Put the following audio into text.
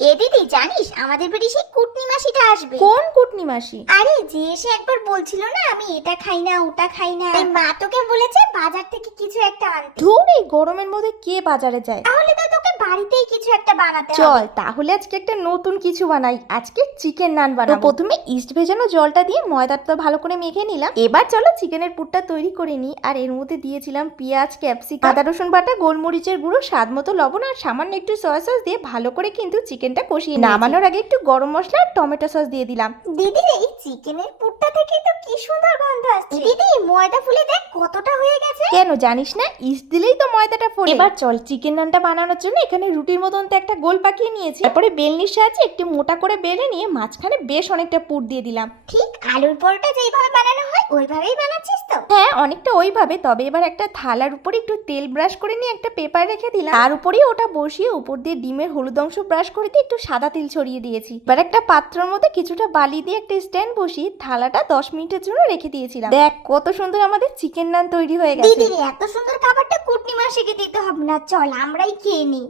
এ দিদি জানিস আমাদের বাড়ি সেই কুটনি মাসিটা আসবে। কোন কুটনি মাসি? আরে যে এসে একবার বলছিল না আমি এটা খাই না ওটা খাই না। মা তোকে বলেছে বাজার থেকে কিছু একটা আনতে। ধুর এই গরমের মধ্যে কে বাজারে যায়? তাহলে তো বাড়িতেই কিছু একটা বানাতে চল তাহলে আজকে একটা নতুন কিছু বানাই। আজকে চিকেন নান বানাবো। প্রথমে ইস্ট ভেজানো জলটা দিয়ে ময়দাটা ভালো করে মেখে নিলাম। এবার চলো চিকেনের পুরটা তৈরি করে নিই। আর এর মধ্যে দিয়েছিলাম পেঁয়াজ ক্যাপসিকাম আদা রসুন বাটা গোলমরিচের গুঁড়ো স্বাদ মতো লবণ আর সামান্য একটু সয়া সস দিয়ে ভালো করে কিন্তু চিকেনটা কষিয়ে। নামানোর আগে একটু গরম মশলা আর টমেটো সস দিয়ে দিলাম। দিদি এই চিকেনের পুরটা থেকে তো কি সুন্দর গন্ধ আসছে। দিদি ময়দা ফুলে দেখ কতটা হয়ে গেছে? কেন জানিস না? ইস্ট দিলেই তো ময়দাটা ফোটে এবার চল চিকেন নানটা বানানোর জন্য এখানে রুটির মতন তো একটা গোল পাকিয়ে নিয়েছি। তারপরে বেলনির সাহায্যে একটু মোটা করে বেলে নিয়ে মাঝখানে বেশ অনেকটা পুর দিয়ে দিলাম। ঠিক আলুর পরোটা যেইভাবে বানানো হয় ওইভাবেই বানাচ্ছিস তো? হ্যাঁ অনেকটা ওইভাবে তবে এবার একটা থালার উপরে একটু তেল ব্রাশ করে নিয়ে একটা পেপার রেখে দিলাম। তার উপরেই ওটা বসিয়ে উপর দিয়ে ডিমের হলুদ অংশ ব্রাশ করে দিয়ে একটু সাদা তেল ছড়িয়ে দিয়েছি। এবার একটা পাত্রের মধ্যে কিছুটা বালি দিয়ে একটা স্ট্যান্ড বসিয়ে থালাটা দশ মিনিটের জন্য রেখে দিয়েছিলাম। দেখ কত সুন্দর আমাদের চিকেন নান তৈরি হয়ে গেছে। দিদি এত সুন্দর খাবারটা কুটনি মাসিকে দিতে হবে না চল আমরাই খেয়ে নিই।